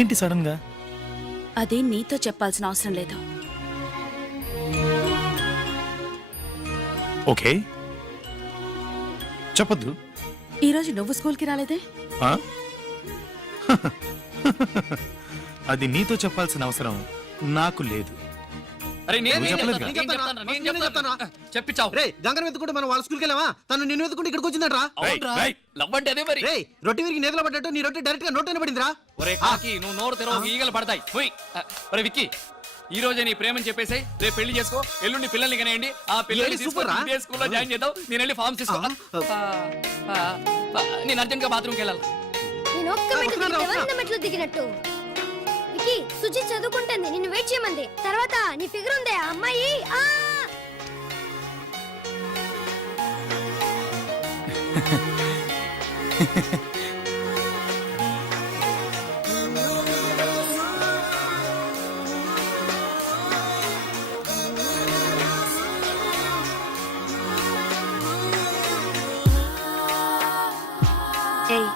ఏంటి సడన్ గా? అది నీతో చెప్పాల్సిన అవసరం లేదు. ఓకే, చెప్పొద్దు. ఈరోజు నువ్వు స్కూల్కి రాలేదే? ఆ? అది నీతో చెప్పాల్సిన అవసరం నాకు లేదు. చెప్పించావు రే. గంగను వెతుకుంటే మనం వాళ్ళ స్కూల్కి వెళ్ళావా? తను నిన్ను వెతుకుంటే ఇక్కడికి వచ్చిందట్రా. లవ్వంటే అదే మరి. రే, రొట్టి విరిగి నేతలో పడ్డట్టు నీ రొట్టి డైరెక్ట్ గా నోట్లోనే పడిందిరా. ఒరే కాకి, నువ్వు నోరు తెరవ ఈగలు పడతాయి. ఒరే విక్కీ, ఈ రోజే నీ ప్రేమని చెప్పేసి రేపు పెళ్లి చేసుకో. ఎల్లుండి పిల్లల్ని కనేయండి. ఆ పిల్లల్ని తీసుకొని స్కూల్లో జాయిన్ చేద్దాం. నేను వెళ్ళి ఫార్మ్స్ తీసుకో. నేను అర్జెంట్ గా బాత్రూమ్కి వెళ్ళాలి. నేను ఒక్క మెట్లు దిగినట్టు వికీ, సుజి చదువుకుంటుంది, నిన్ను వెయిట్ చేయమంది. తర్వాత నీ ఫిగర్ ఉందే ఆ అమ్మాయి. ఏయ్,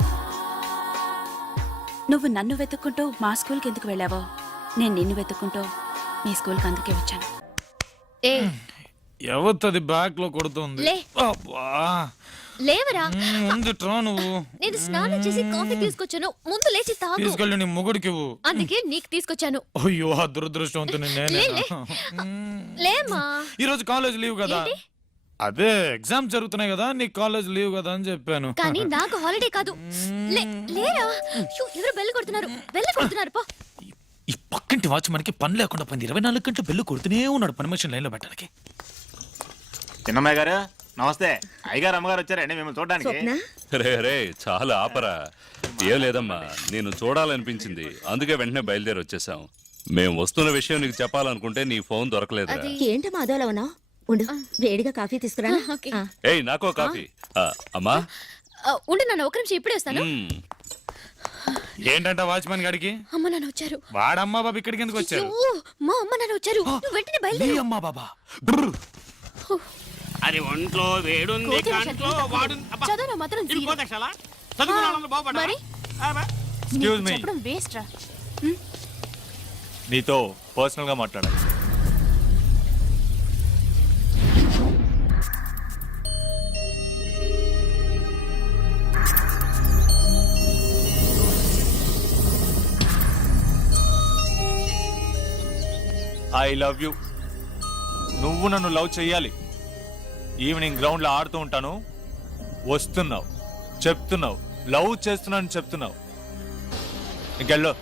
నువ్వు నన్ను వెతుక్కుంటూ మా స్కూల్కి ఎందుకు వెళ్ళావో, నేను నిన్ను వెతుక్కుంటూ మీ స్కూల్కి అందుకే వచ్చాను. ఏ ఎవత్తది బ్యాక్ లో కొడుతుంది. లే. లేవరా, నువ్వు నేను స్నానం చేసి కాఫీ తీసుకొచ్చాను. ముందు లేచి తాగు. తీసుకెళ్ళి నీ మొగుడికి. అందుకే నీకు తీసుకొచ్చాను. అయ్యో, ఆ దురదృష్టవంతుని నేనే. లేమా, ఈ రోజు కాలేజ్ లీవ్ కదా. అదే ఎగ్జామ్స్ జరుగుతున్నాయి కదా, నీకు కాలేజ్ లీవ్ కదా అని చెప్పాను. కానీ నాకు హాలిడే కాదు. లేరా, ఎవరు బెల్లు కొడుతున్నారు, బెల్లు కొడుతున్నారు. పో. ఈ పక్కింటి వాచ్మన్కి పని లేకుండా పోయింది. 24 గంటలు బెల్లు కొడుతూనే ఉన్నాడు పని మనిషిని లైన్లో పెట్టడానికి. చిన్నమ్మాయి గారు నమస్తే. అయ్యగారు అమ్మగారు వచ్చారండి మిమ్మల్ని చూడడానికి. రే రే, చాలా ఆపరా. ఏం లేదమ్మా, నేను చూడాలనిపించింది, అందుకే వెంటనే బయలుదేరి వచ్చేసాం. మేము వస్తున్న విషయం నీకు చెప్పాలనుకుంటే నీ ఫోన్ దొరకలేదు. ఏంటి మాధవలా ఉన్నావు? ఉండు, వేడిగా కాఫీ తీసుకురా. ఏయ్, నాకో కాఫీ. అమ్మా ఉండు నాన్న, ఒక నిమిషం ఇప్పుడే వస్తాను. ఏంటంట వాచ్మెన్ గాడికి? అమ్మ నాన్న వచ్చారు. వాడమ్మా బాబా ఇక్కడికి ఎందుకు వచ్చారు? మా అమ్మ నాన్న వచ్చారు. నువ్వు వెంటనే బయలుదేరు. అమ్మా బాబా, అది ఒంట్లో వేడుంది, కంట్లో వాడు. చదువు మాత్రం మరి ఎక్స్క్యూజ్ మీ, చెప్పడం వేస్ట్ రా. నీతో పర్సనల్ గా మాట్లాడాలి. I love you. నువ్వు నన్ను లవ్ చెయ్యాలి. ఈవినింగ్ గ్రౌండ్ లో ఆడుతూ ఉంటాను, వస్తున్నావు, చెప్తున్నావు లవ్ చేస్తున్నాను చెప్తున్నావు. ఇంకెళ్ళు.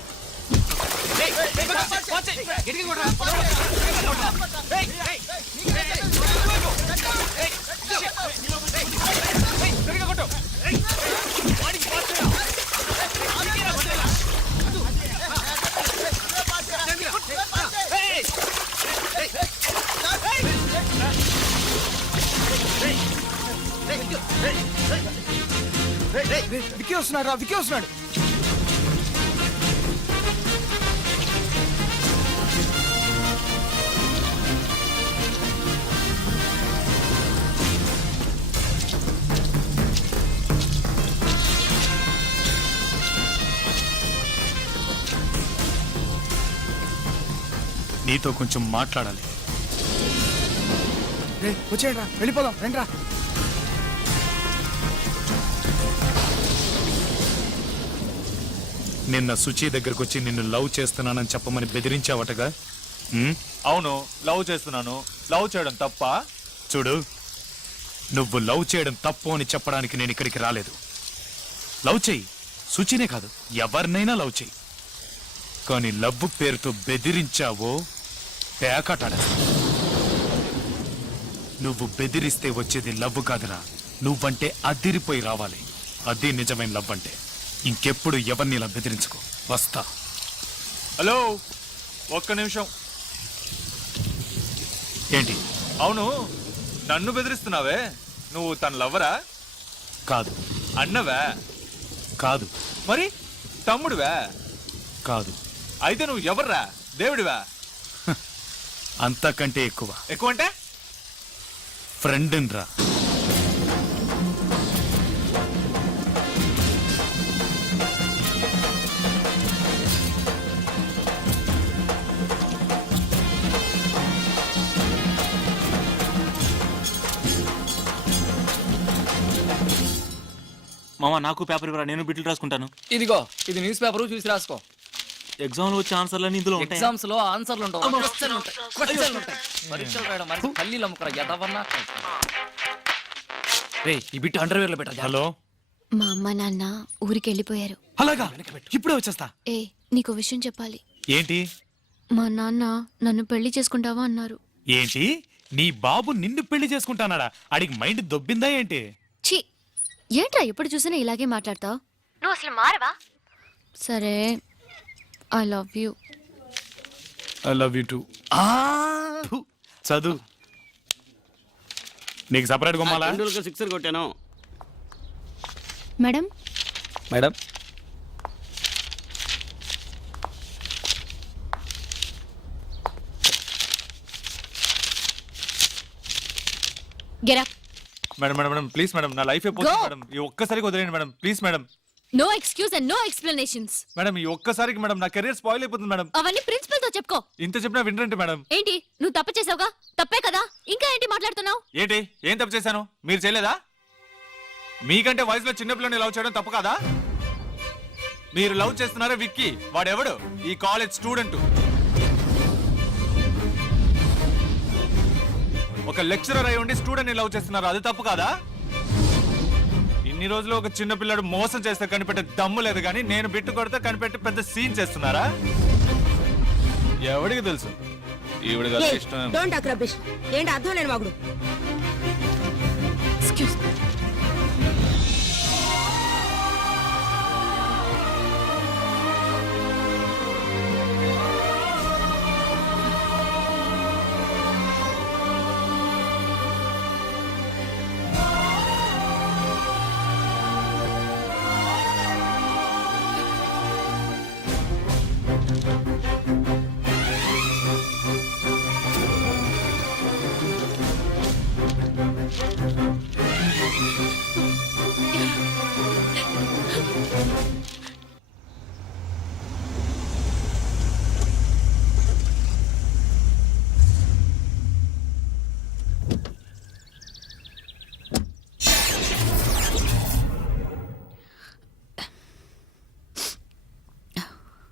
విక్కీ వస్తున్నాడు రా, విక్కీ వస్తున్నాడు. నీతో కొంచెం మాట్లాడాలి. వచ్చేయండి రా, వెళ్ళిపోదాం. రండి రా. నిన్న సుచి దగ్గరకు వచ్చి నిన్ను లవ్ చేస్తున్నానని చెప్పమని బెదిరించావటగా? అవును, లవ్ చేస్తున్నాను. లవ్ చేయడం తప్ప? చూడు, నువ్వు లవ్ చేయడం తప్పు అని చెప్పడానికి నేను ఇక్కడికి రాలేదు. లవ్ చెయ్యి, సుచినే కాదు ఎవరినైనా లవ్ చెయ్యి. కానీ లవ్ పేరుతో బెదిరించావో పేకాటాడేస్తా. నువ్వు బెదిరిస్తే వచ్చేది లవ్ కాదురా, నువ్వంటే అదిరిపోయి రావాలి. అది నిజమైన లవ్ అంటే. ఇంకెప్పుడు ఎవరిని ఇలా బెదిరించుకో. వస్తా. హలో, ఒక్క నిమిషం. ఏంటి? అవును, నన్ను బెదిరిస్తున్నావే, నువ్వు తన లవ్వరా? కాదు. అన్నవా? కాదు. మరి తమ్ముడివా? కాదు. అయితే నువ్వు ఎవర్రా? దేవుడివా? అంతకంటే ఎక్కువ. ఎక్కువ అంటే? ఫ్రెండ్ రా. మామ నాకు పేపర్ ఇవ్వరా, నేను బిట్లు రాసుకుంటాను. ఇదిగో ఇది న్యూస్ పేపర్ చూసి రాసుకో. ఎగ్జామ్ లో వచ్చే ఆన్సర్లన్నీ ఇందులో ఉంటాయి. ఎగ్జామ్స్ లో ఆన్సర్లు ఉండవు, క్వశ్చన్లు ఉంటాయి, క్వశ్చన్లు ఉంటాయి. పరీక్షలు రాయడం మరి పల్లీలు అమ్ముకురా ఎదవన్నా. రేయ్ ఈ బిట్ అండర్వేర్ లో పెట్టా. హలో, మా అమ్మ నాన్న ఊరికి వెళ్ళిపోయారు. అలాగా, ఇప్పుడే వచ్చేస్తా. ఏ నీకు విషయం చెప్పాలి. ఏంటి? మా నాన్న నన్ను పెళ్లి చేసుకుంటావా అన్నారు. ఏంటి? నీ బాబు నిన్ను పెళ్లి చేసుకుంటానాడా? అడిగి మైండ్ దొబ్బిందా ఏంటి? ఛీ ఏంట్రా ఎప్పుడు చూసినా ఇలాగే మాట్లాడతావు? నువ్వు అసలు మారవా? సరే I love you. I love you too. చదువు. నీకు సపరేట్ గుమ్మాలా? సిక్సర్ కొట్టాను. Madam madam get up. Madam madam madam please madam, నా లైఫ్ అయిపోతుంది మేడం. ఈ ఒక్కసారికి వదిలేండి madam please madam. No excuse and no explanations. Madam ఈ ఒక్కసారికి మేడం నా కెరీర్ స్పాయిల్ అయిపోతుంది మేడం. అవన్నీ ప్రిన్సిపల్ తో చెప్పుకో. ఇంత చెప్పినా వినరండి మేడం. ఏంటి నువ్వు తప్పు చేసావుగా? తప్పే కదా, ఇంకా ఏంటి మాట్లాడుతున్నావు? ఏంటి? ఏం తప్పు చేశాను? మీరు చేయలేదా? మీకంటే వయసులో చిన్నపిల్లని లవ్ చేయడం తప్పు కాదా? మీరు లవ్ చేస్తున్నారా విక్కీ? వాడెవడు? ఈ కాలేజ్ స్టూడెంట్. ఒక లెక్చరర్ అయి ఉండి స్టూడెంట్ ని లవ్ చేస్తున్నారు, అది తప్పు కాదా? ఇన్ని రోజులు ఒక చిన్న పిల్లడు మోసం చేస్తే కనిపెట్టే దమ్ము లేదు, కానీ నేను బిట్టు కొడితే కనిపెట్టి పెద్ద సీన్ చేస్తున్నారా? ఎవడికి తెలుసు? ఈవిడ కదా ఇష్టం. Don't talk rubbish. ఏంటి అర్థం లేని వాగుడు? Excuse me.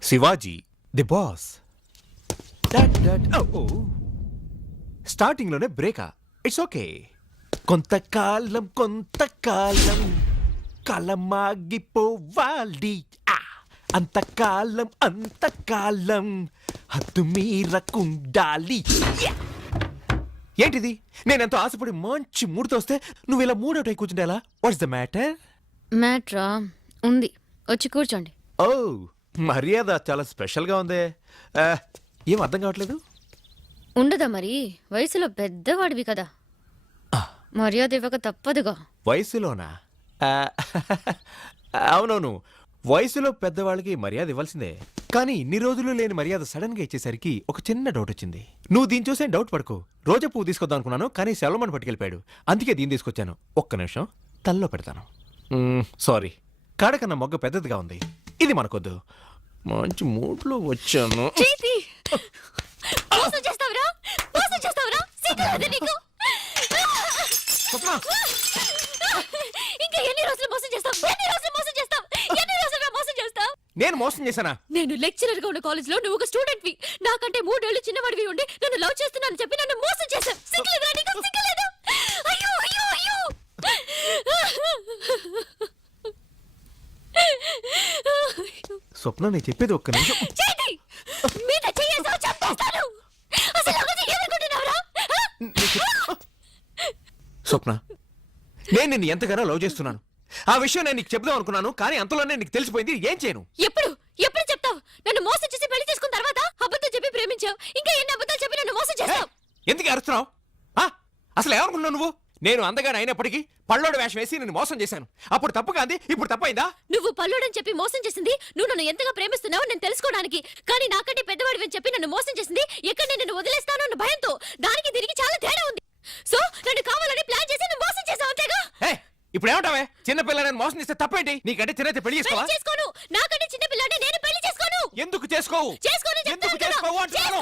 Shivaji the boss. Starting లోనే బ్రేకా? It's okay. కొంతకాలం కాలమాగిపోవాలి, అంతకాలం హద్దు మీరకుండాలి. ఏంటిది? నేనెంతో ఆశపడి మంచి మూడుతో వస్తే నువ్వు ఇలా మూడోట్ అయి కూర్చుంటే ఎలా? What's the matter? మ్యాట్రా ఉంది, వచ్చి కూర్చోండి. ఓ మర్యాద చాలా స్పెషల్గా ఉందే. ఏం అర్థం కావట్లేదు. ఉండదా మరి, వయసులో పెద్దవాడివి కదా, మర్యాద ఇవ్వక తప్పదుగా. వయసులోనా? అవునవును, వయసులో పెద్దవాళ్ళకి మర్యాద ఇవ్వాల్సిందే. కానీ ఇన్ని రోజులు లేని మర్యాద సడన్ గా ఇచ్చేసరికి ఒక చిన్న డౌట్ వచ్చింది. నువ్వు దీని చూసే డౌట్ పడుకో. రోజా పువ్వు తీసుకొద్దాం అనుకున్నాను, కానీ సెలవుమని పట్టుకెళ్ళిపోయాడు. అందుకే దీన్ని తీసుకొచ్చాను. ఒక్క నిమిషం తల్లో పెడతాను. సారీ, కాడకన్నా మొగ్గ పెద్దదిగా ఉంది. ఇది మనకొద్దు. మంచి మూడ్లో వచ్చాను. ఇంకా ఎన్ని రోజులు మోసం చేస్తావు? నేను మోసం చేశానా? నేను లెక్చరర్ గా ఉన్న కాలేజ్ లో నువ్వు ఒక స్టూడెంట్ వి, నాకంటే 3 ఏళ్ళు చిన్నవాడివి ఉండి నన్ను లవ్ చేస్తున్నాను చెప్పి నన్ను మోసం చేశావు. సిగ్గులేదా నీకు? సిగ్గులేదా? అయ్యో అయ్యో అయ్యో. స్వప్న, నేను చెప్పేది ఒక్క నిమిషం. మీద చెయ్యేసావు, చంపేస్తాను. అసలు నాకు ఏమనుకుంటున్నావురా? స్వప్న, నేను నిన్ను ఎంతగానో లవ్ చేస్తున్నాను. ఆ విషయం నేను నీకు చెప్దాం అనుకున్నాను, కానీ అంతలోనే నీకు తెలిసిపోయింది. ఏం చేయను? ఎప్పుడు ఎప్పుడు చెప్తావు? నన్ను మోసం చేసి పెళ్లి చేసుకున్న తర్వాత అబద్ధం చెప్పి ప్రేమించావు. ఇంకా ఎన్ని అబద్ధాలు చెప్పి నన్ను మోసం చేస్తావు? ఎందుకు అరుస్తున్నావు? అసలు ఏమనుకున్నావు నువ్వు? నేను అందగానే అయినప్పటికీ పళ్ళోడు వేషం వేసి నిన్ను మోసం చేశాను. అప్పుడు తప్పు కాంది, ఇప్పుడు తప్పైందా? నువ్వు పల్లుడని చెప్పి మోసం చేసింది నువ్వు నన్ను ఎంతగా ప్రేమిస్తున్నావో నేను తెలుసుకోవడానికి. కానీ నాకంటే పెద్దవాడివి అని చెప్పి నన్ను మోసం చేసింది ఎక్కడ నేను నిన్ను వదిలేస్తాను అన్న భయంతో. దానికి దీనికి చాలా తేడా ఉంది. సో నన్ను కావాలని ప్లాన్ చేసి నువ్వు మోసం చేసావు, అంతేగా? ఇప్పుడు ఏమంటావే? చిన్న పిల్లని మోసం చేస్తే తప్పేంటి? నీకంటే చిన్నైతే పెళ్లి చేసుకోవా? చేసుకోను. నాకంటే చిన్న పిల్లని నేను పెళ్లి చేసుకోను. ఎందుకు చేసుకోవు? చేసుకోను.